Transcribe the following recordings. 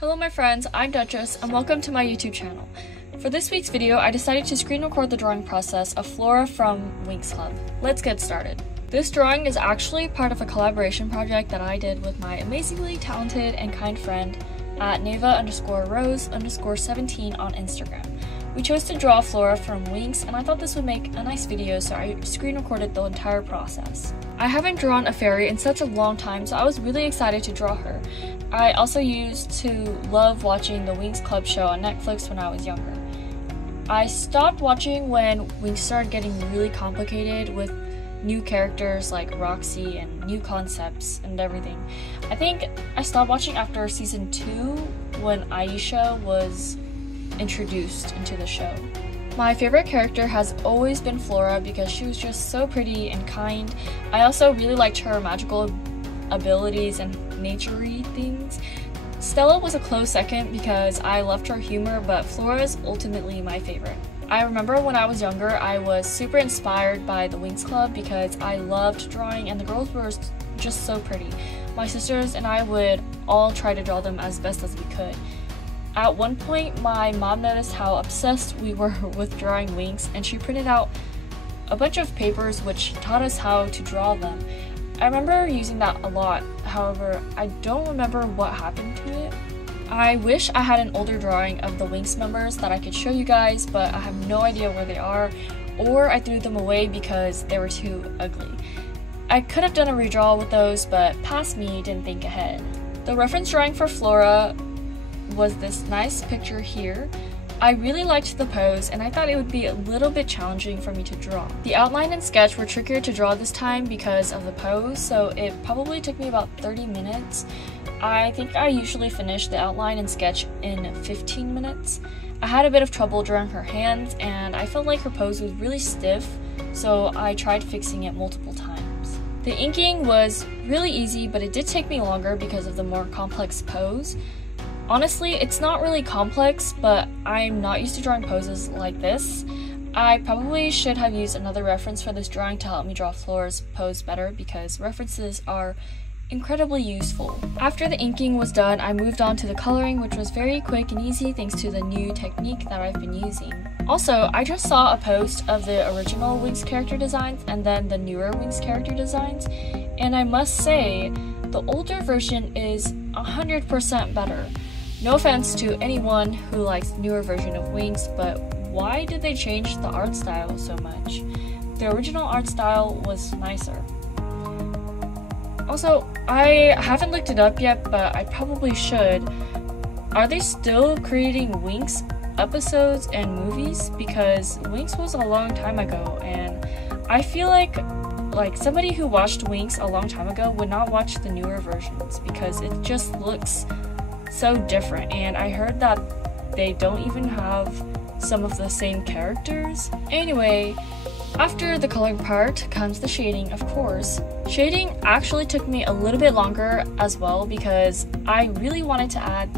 Hello my friends, I'm Duchess and welcome to my YouTube channel. For this week's video, I decided to screen record the drawing process of Flora from Winx Club. Let's get started. This drawing is actually part of a collaboration project that I did with my amazingly talented and kind friend at Neva_Rose_17 on Instagram. We chose to draw Flora from Winx and I thought this would make a nice video, so I screen recorded the entire process. I haven't drawn a fairy in such a long time, so I was really excited to draw her. I also used to love watching the Winx Club show on Netflix when I was younger. I stopped watching when Winx started getting really complicated with new characters like Roxy and new concepts and everything. I think I stopped watching after season 2 when Aisha was introduced into the show. My favorite character has always been Flora because she was just so pretty and kind. I also really liked her magical abilities and nature-y things. Stella was a close second because I loved her humor, but Flora is ultimately my favorite. I remember when I was younger, I was super inspired by the Winx Club because I loved drawing and the girls were just so pretty. My sisters and I would all try to draw them as best as we could. At one point, my mom noticed how obsessed we were with drawing Winx, and she printed out a bunch of papers which taught us how to draw them. I remember using that a lot, however, I don't remember what happened to it. I wish I had an older drawing of the Winx members that I could show you guys, but I have no idea where they are, or I threw them away because they were too ugly. I could have done a redraw with those, but past me didn't think ahead. The reference drawing for Flora was this nice picture here. I really liked the pose and I thought it would be a little bit challenging for me to draw. The outline and sketch were trickier to draw this time because of the pose, so it probably took me about 30 minutes. I think I usually finish the outline and sketch in 15 minutes. I had a bit of trouble drawing her hands and I felt like her pose was really stiff, so I tried fixing it multiple times. The inking was really easy, but it did take me longer because of the more complex pose. Honestly, it's not really complex, but I'm not used to drawing poses like this. I probably should have used another reference for this drawing to help me draw Flora's pose better because references are incredibly useful. After the inking was done, I moved on to the coloring, which was very quick and easy thanks to the new technique that I've been using. Also, I just saw a post of the original Winx character designs and then the newer Winx character designs, and I must say, the older version is 100% better. No offense to anyone who likes the newer version of Winx, but why did they change the art style so much? The original art style was nicer. Also, I haven't looked it up yet, but I probably should. Are they still creating Winx episodes and movies? Because Winx was a long time ago, and I feel like somebody who watched Winx a long time ago would not watch the newer versions because it just looks so different, and I heard that they don't even have some of the same characters. Anyway, after the coloring part comes the shading, of course. Shading actually took me a little bit longer as well because I really wanted to add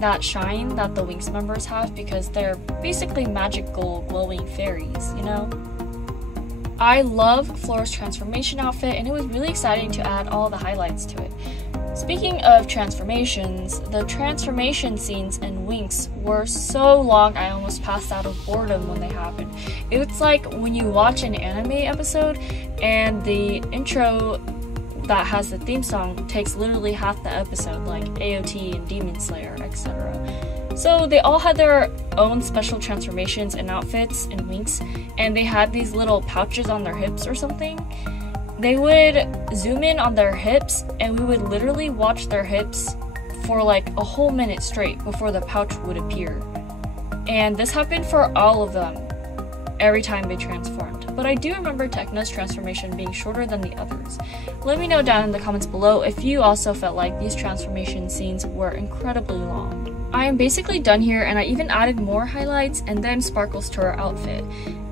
that shine that the Winx members have because they're basically magical glowing fairies, you know? I love Flora's transformation outfit and it was really exciting to add all the highlights to it. Speaking of transformations, the transformation scenes in Winx were so long I almost passed out of boredom when they happened. It's like when you watch an anime episode and the intro that has the theme song takes literally half the episode, like AOT and Demon Slayer, etc. So they all had their own special transformations and outfits in Winx, and they had these little pouches on their hips or something. They would zoom in on their hips and we would literally watch their hips for like a whole minute straight before the pouch would appear. And this happened for all of them every time they transformed. But I do remember Techna's transformation being shorter than the others. Let me know down in the comments below if you also felt like these transformation scenes were incredibly long. I am basically done here and I even added more highlights and then sparkles to her outfit.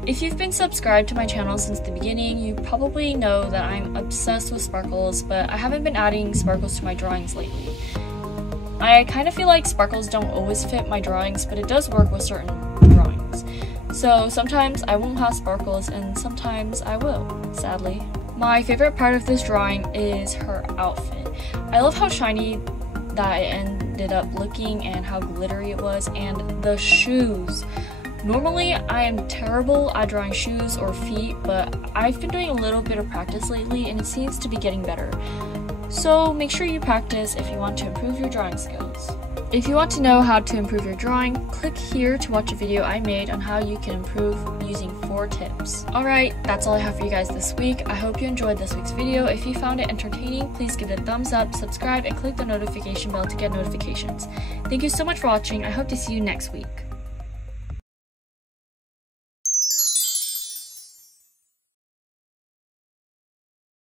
If you've been subscribed to my channel since the beginning, you probably know that I'm obsessed with sparkles, but I haven't been adding sparkles to my drawings lately. I kind of feel like sparkles don't always fit my drawings, but it does work with certain drawings. So sometimes I won't have sparkles and sometimes I will, sadly. My favorite part of this drawing is her outfit. I love how shiny that and ended up looking and how glittery it was. And the shoes. Normally, I am terrible at drawing shoes or feet, but I've been doing a little bit of practice lately and it seems to be getting better. So make sure you practice if you want to improve your drawing skills. If you want to know how to improve your drawing, click here to watch a video I made on how you can improve using 4 tips. Alright, that's all I have for you guys this week. I hope you enjoyed this week's video. If you found it entertaining, please give it a thumbs up, subscribe, and click the notification bell to get notifications. Thank you so much for watching. I hope to see you next week.